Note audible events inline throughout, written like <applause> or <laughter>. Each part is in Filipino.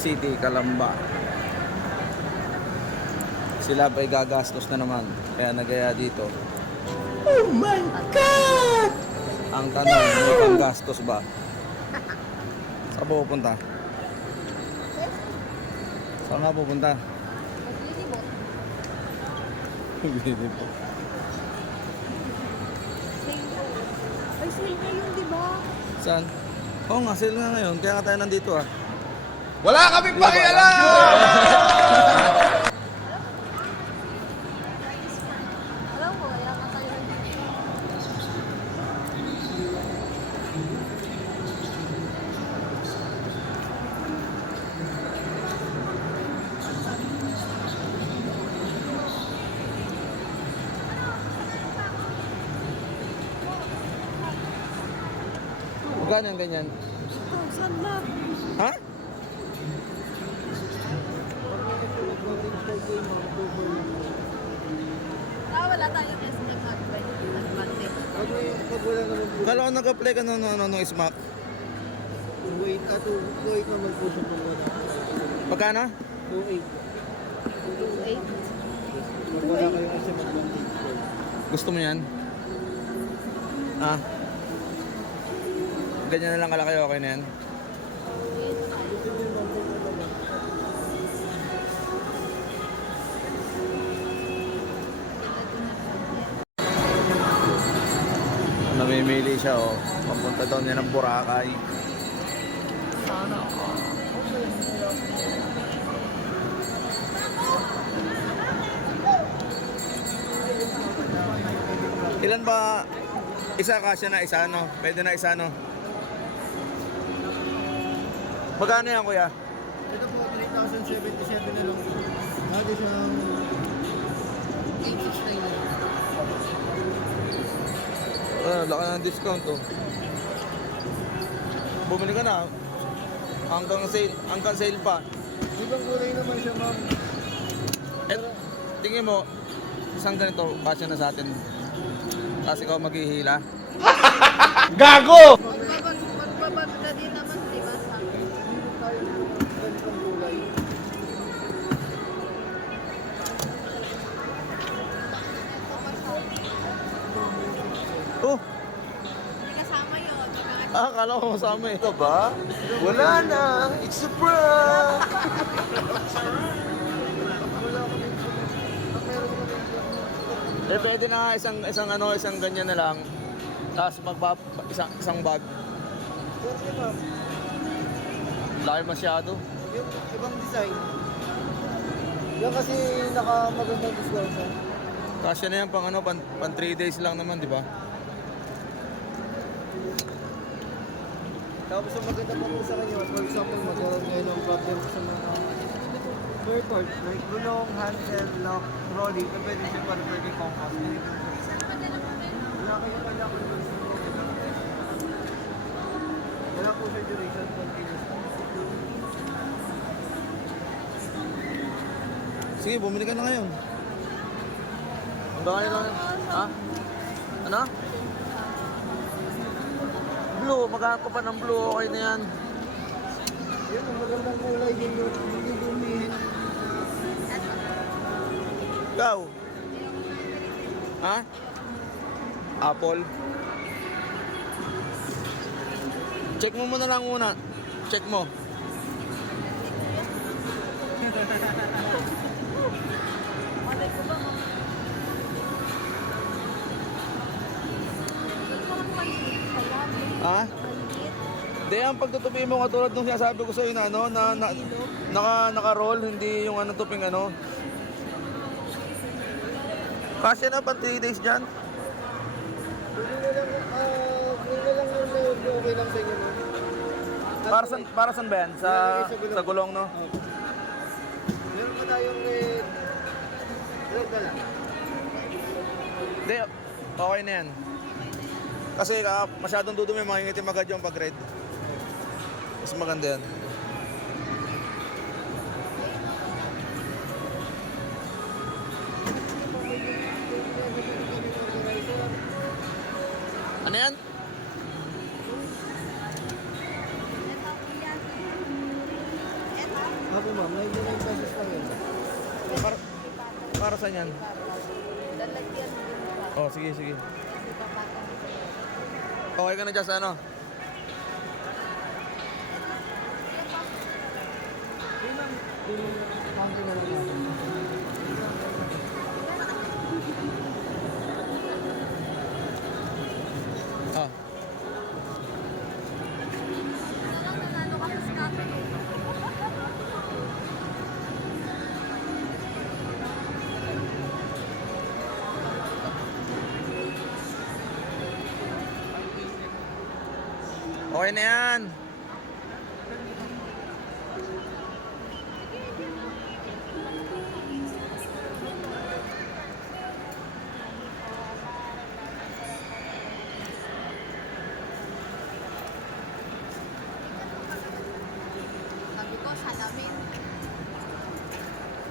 City, Calamba. Sila ay gagastos na naman. Kaya nagaya dito. Oh my God! Ang tanong, may panggastos ba? Saan po pupunta? Saan nga pupunta? Hindi po. Ay, sale na yun, di ba? Saan? Oo nga, sale nga ngayon. Kaya nga tayo nandito ah. Wala kaming pakialam! Yung ganyan? Saan na? Ha? Ah, wala tayong SMX at advantage. Pag may pag wala naman po, Kala ko nag-apply ka nung ano, nung smack. wait, at wait naman po siya kung wala. Magkano? 2.8. 2.8. Pag wala kayong SM advantage po. Gusto mo yan? Ah. Ganyan na lang kalaki, okay na yan. Namimili siya oh. Papunta daw niya ng Boracay. Sana Ilan ba? Isa kasya na isa no? Pwede na isa no? Magkano yan kuya? Ito po, 3,077 na lang. Dati siyang 869 na. Ah, laki ng discount oh. Bumili ka na. Hanggang sale, hanggang sale pa. Ibang kulay naman siya, ma'am. Et, tingin mo, isang ganito, kasya na sa atin. Kasi ikaw maghihila. Gago! Mga ah, kala ko masama eh. Ito ba? Wala na. It's a prank! Eh, pwede na nga isang, isang ano, isang ganyan na lang. Tapos magba, isang, isang bag. Pwede, ma'am. Laki masyado. Yung ibang design. Yan kasi nakamagandang discount siya. Kasya na yan pang ano, pang 3 days lang naman, di ba? Tapos ang maganda pa po sa kanya, for example, magkaroon ngayon ng problem sa mga parts, like gulong, handle, lock, trolley, na pwede siya para pwede compass. Wala kayo kailangan doon sa Wala po siya duration, continuous. Sige, bumili ka na ngayon. Hanggang ano lang. Ha? Ano? Blue, maghanap ko pa ng blue. Okay na yan. Yun, ang magandang kulay din yun. Hindi dumihin. Ikaw? Ha? Apple? Check mo muna lang muna. Check mo. <laughs> Hindi, ang pagtutupi mo katulad nung sinasabi ko sa'yo na ano, na, na, naka, naka-roll, hindi yung ano tuping ano. Kasi na pa 3 days dyan. Na lang, ah, pwede na lang yung load, okay lang sa inyo. no? Para san, para san ba yan? Sa, sa gulong, no? Meron pa tayong red. Red na lang. Hindi, okay na yan. Kasi ah, masyadong dudumi, makingitim agad yung pag-red. Mas maganda yan. Ano yan? Ako ma'am, 99 pesos lang yun. Para, para saan yan? Lalagyan. Oh, sige, sige. Okay ka na dyan sa ano? Scotch? Okay na yan.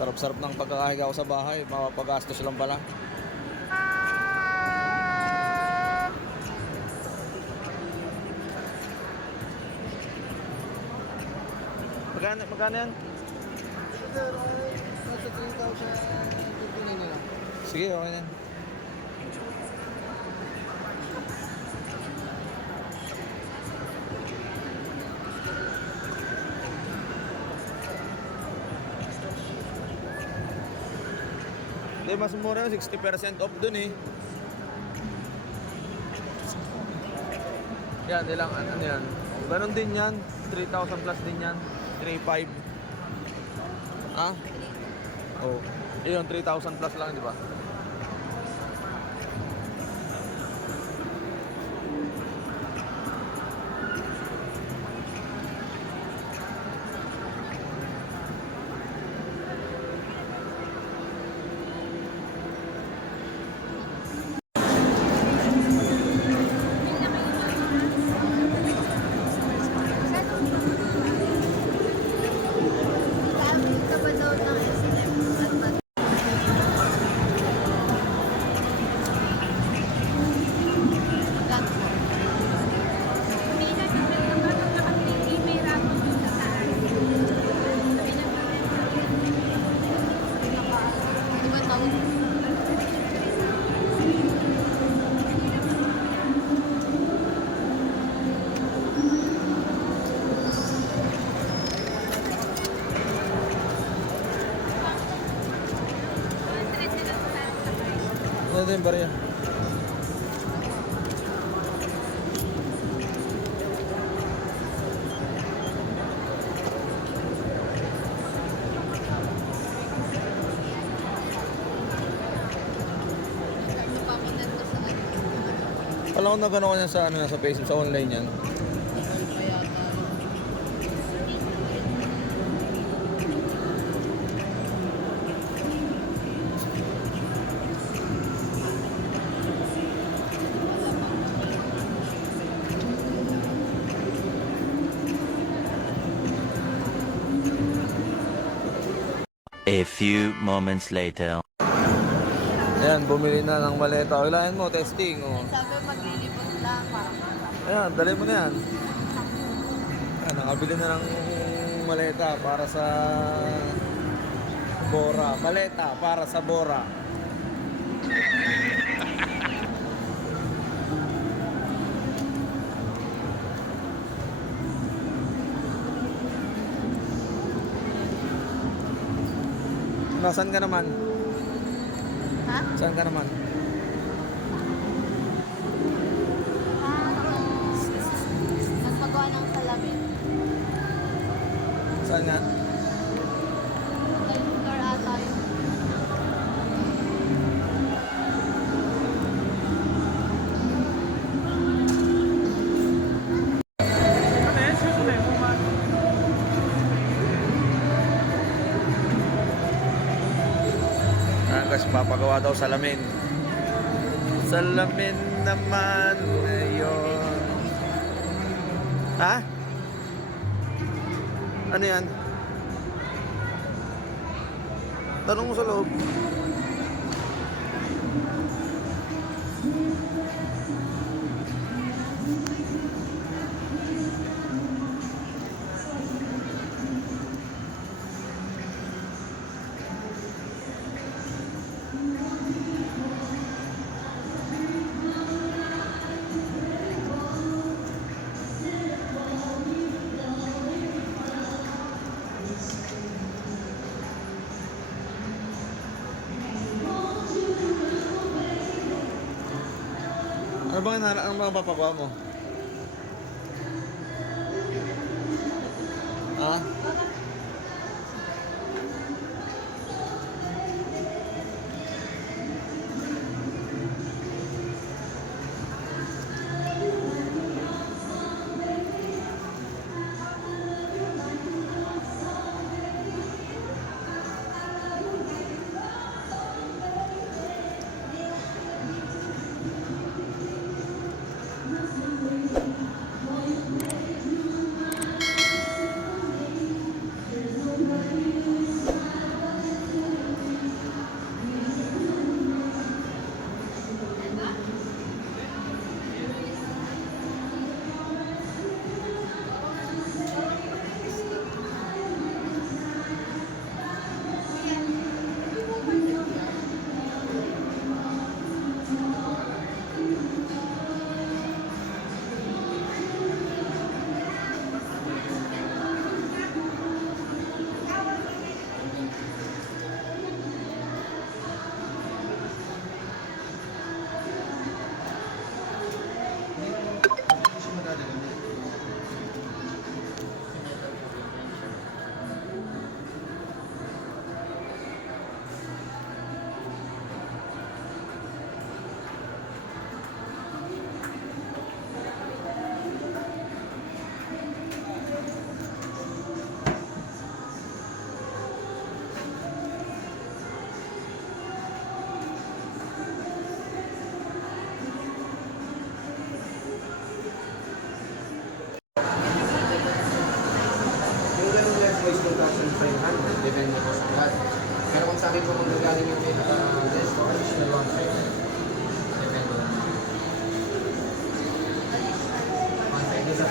Sarap-sarap ng pagkakahiga ko sa bahay. Mapapagastos lang pala. Magkano, magkano yan? Sir, okay. Nasa 3,059 na lang. Sige, okay na yan. Hindi, mas mura yun. 60% off dun eh. Yan, ilang ano yan. Ganon din yan. 3,000 plus din yan. 3,500. Ah? Oh. Ayun, 3,000 plus lang, di ba? Din ba rin? Paminat ko sa ano. Alam ko na gano'n ko yan sa, ano, sa Facebook, sa online yan. A few moments later. Ayan, bumili na ng maleta. Kailangan mo, testing. Oh. Sabi maglilibot lang parang Ayan, dali mo na yan. Ayan, nakabili na ng maleta para sa Bora. Maleta para sa Bora. Nasaan ka naman? Ha? Saan ka naman? Nagpagawa ng salamin. Saan nga? Papagawa daw salamin. Salamin naman ngayon. Ha? Ano yan? Tanong mo sa loob. Ano bang hinala ang mga papakuha mo?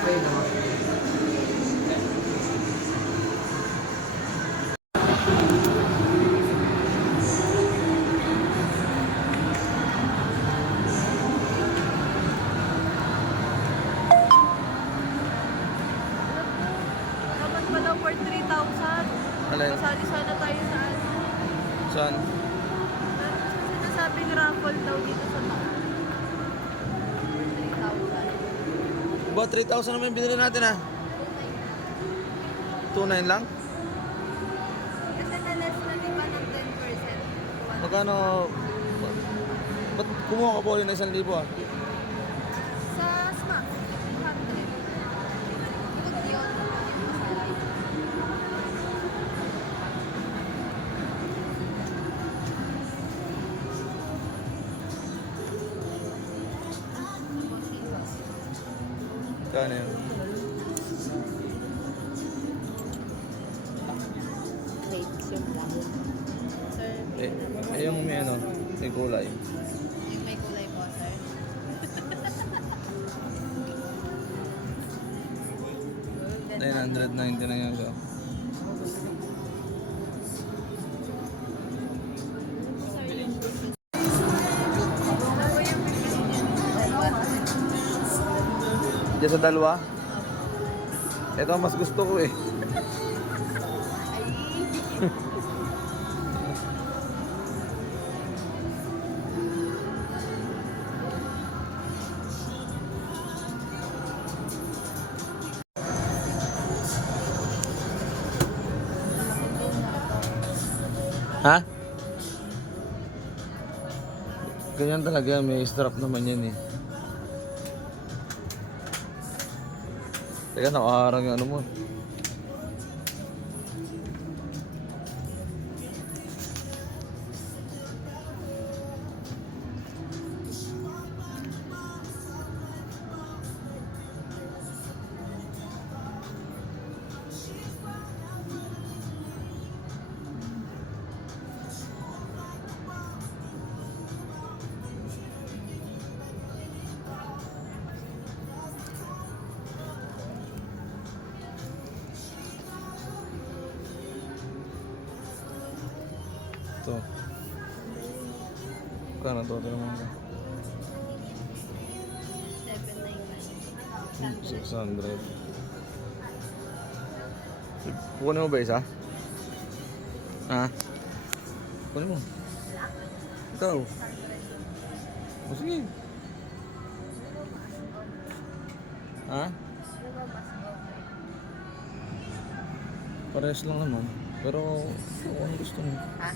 1,500 sa frame naman. 3,000. Ba, 3,000 naman yung binili natin ah. 2,900 lang? Kasi na-less na di ba ng 10%? Magkano? ba- Ba't kumuha ka po ulit ng 1,000 ah? Kano yun? Sir, Eh, eh yung may ano, may kulay. yung may kulay po, sir. Ganda. 990 na Diyan sa dalawa? Ito mas gusto ko eh. Ha? Ganyan talaga, may strap naman yan eh. Teka, nakaharang yung ano mo. Kano to? Ito naman ka. 799. 600. Kukunin mo ba isa? Ha? Kunin mo. Ikaw. O sige. Ha? Parehas lang naman. Pero kung anong gusto mo? Ha?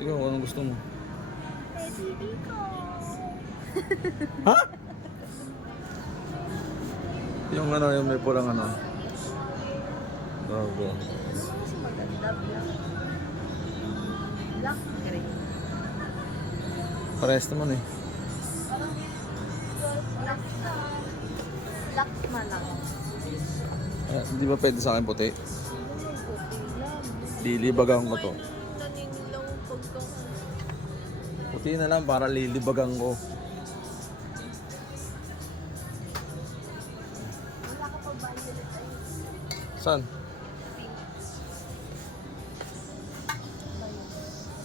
Ikaw, anong gusto mo? Ko. Ha? <laughs> Yung ano, yung may pulang ano. Maganda black. Gray. Parehas naman eh. Black man lang. Ah, Hindi ba pwede sa akin puti? Lilibagan ko to. Puti na lang para lilibagan ko. Saan? pink.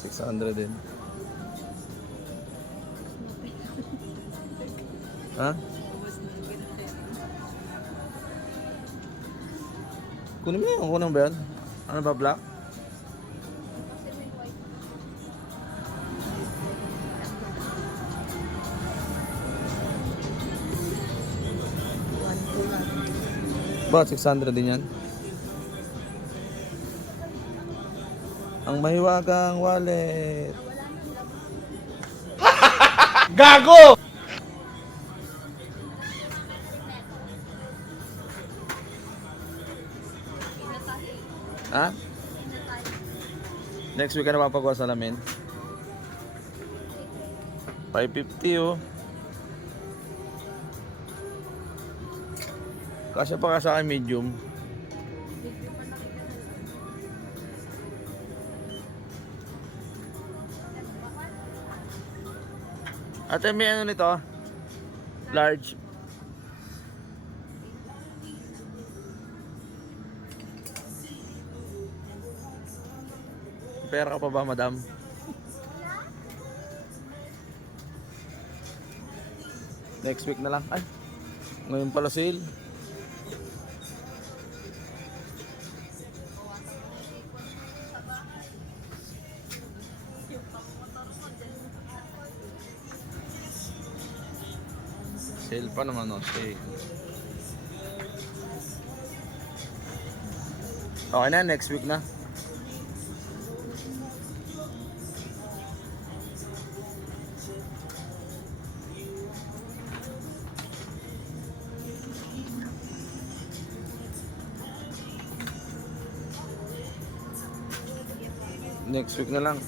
600 din. Ha? Kunin mo yun. Kunin ba yan? Ano ba, black? Ba, 600 din yan? Ang mahiwagang wallet. <laughs> Gago! Ha? Next week ka na mapagawa sa lamin? 550 oh. Kasya pa sa akin medium. Ate, may ano nito? Large. Pera ka pa ba, madam? Next week na lang. Ay, ngayon pala sale. Sale pa naman, oh. Sale. Okay na, next week na. Next week na lang.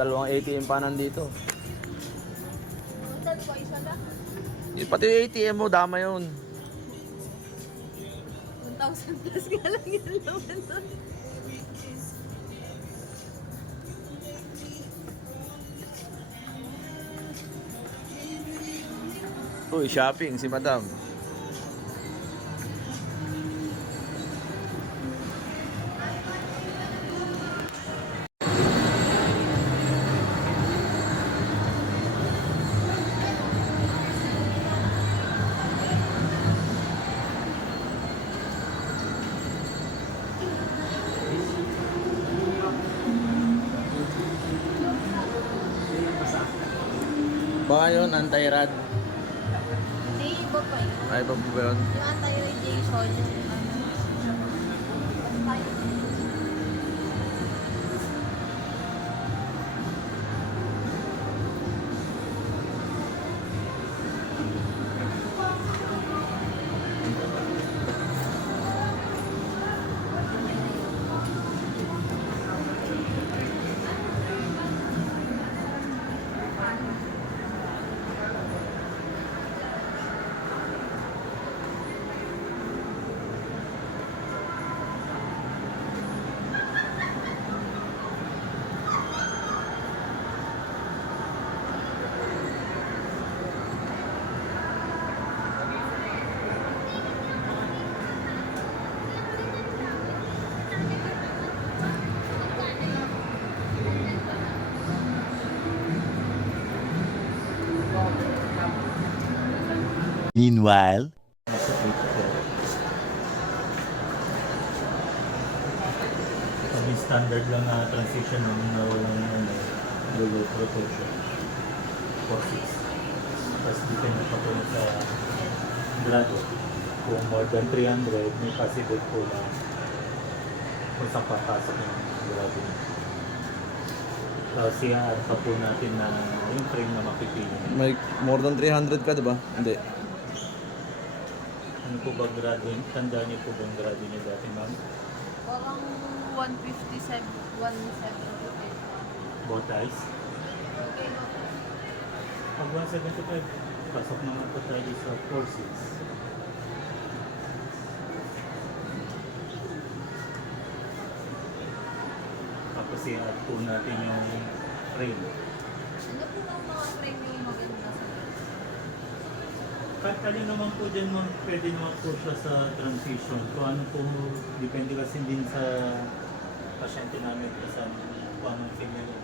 Dalawang ATM pa nandito. Eh, Pati ATM mo, dama yun. 1,000 plus ka lang yung laman nun. Uy, shopping si madam. Yun, anti-rad. Hindi, iba pa yun. Ay, pa ba yun? Meanwhile, Kami standard lang na transition ng na walang ano, logo protection. Tapos depende pa po sa grado. Kung more than 300, may possible po na kung saan papasok yung grado niya. Tapos i-add pa po natin na yung frame na mapipili. May more than 300 ka, di ba? Hindi. Po ba grado? Tandaan niyo po ba yung grado niya dati, ma'am? Parang 157, 175. Both eyes? Okay, no? Pag 175, pasok naman po tayo sa 46. Tapos i-add po natin yung frame. Ano po ang mga frame yung maganda alin naman po dyan, ma'am, pwede naman po siya sa transition. Kung ano po, depende kasi din sa pasyente namin kung saan anong frame nila.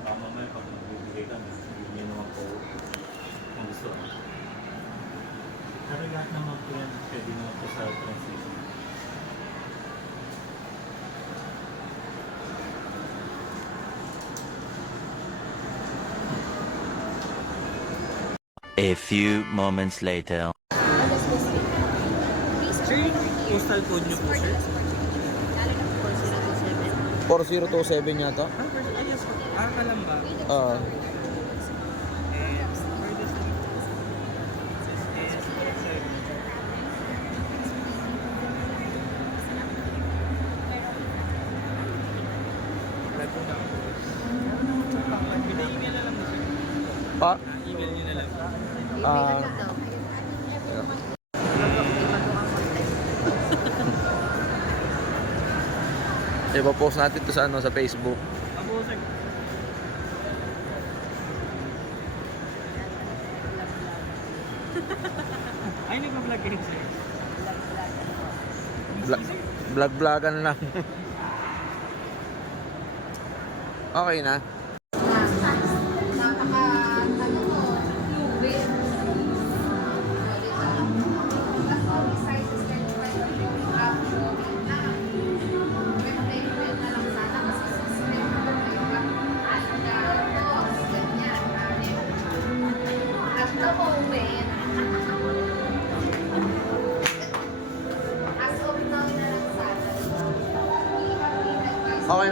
Baka mamaya pag magbibigay kami, hindi naman po kung gusto. Pero lahat naman po yan, pwede naman po sa transition. A few moments later. Sir, postal code niyo po, sir? 4027 yata. Ah, yes. Ah, ka? Ah. Eh, where does it Ah. Ipapost natin to sa ano sa Facebook. Ay, nag-vlog kayo sir. Vlog, vlog-vlogan lang. <laughs> okay na.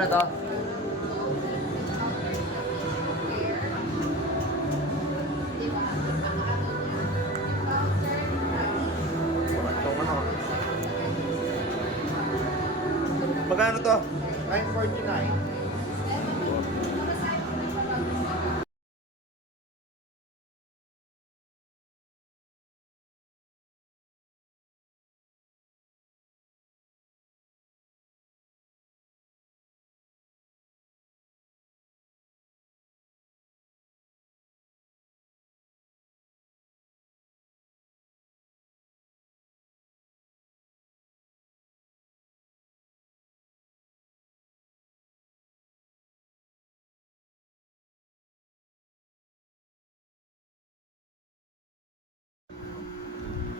Advised Okay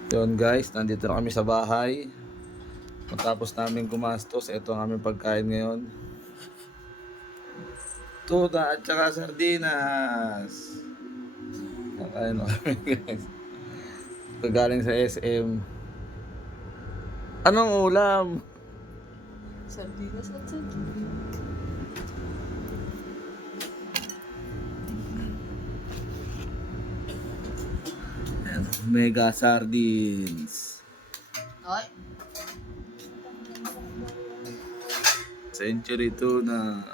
Yun guys, nandito na kami sa bahay. Matapos namin gumastos, ito ang aming pagkain ngayon. Tuna at saka sardinas. Nakain na kami <laughs> guys. Ito sa SM. Anong ulam? Sardinas at sardinas. Mega sardines. Ay, Century tuna.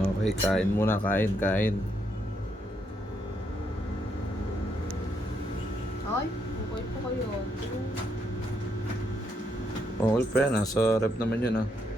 Okay, kain muna, kain, kain. ay, okay po kayo. Okay pa yan, nasa rep naman yun ah.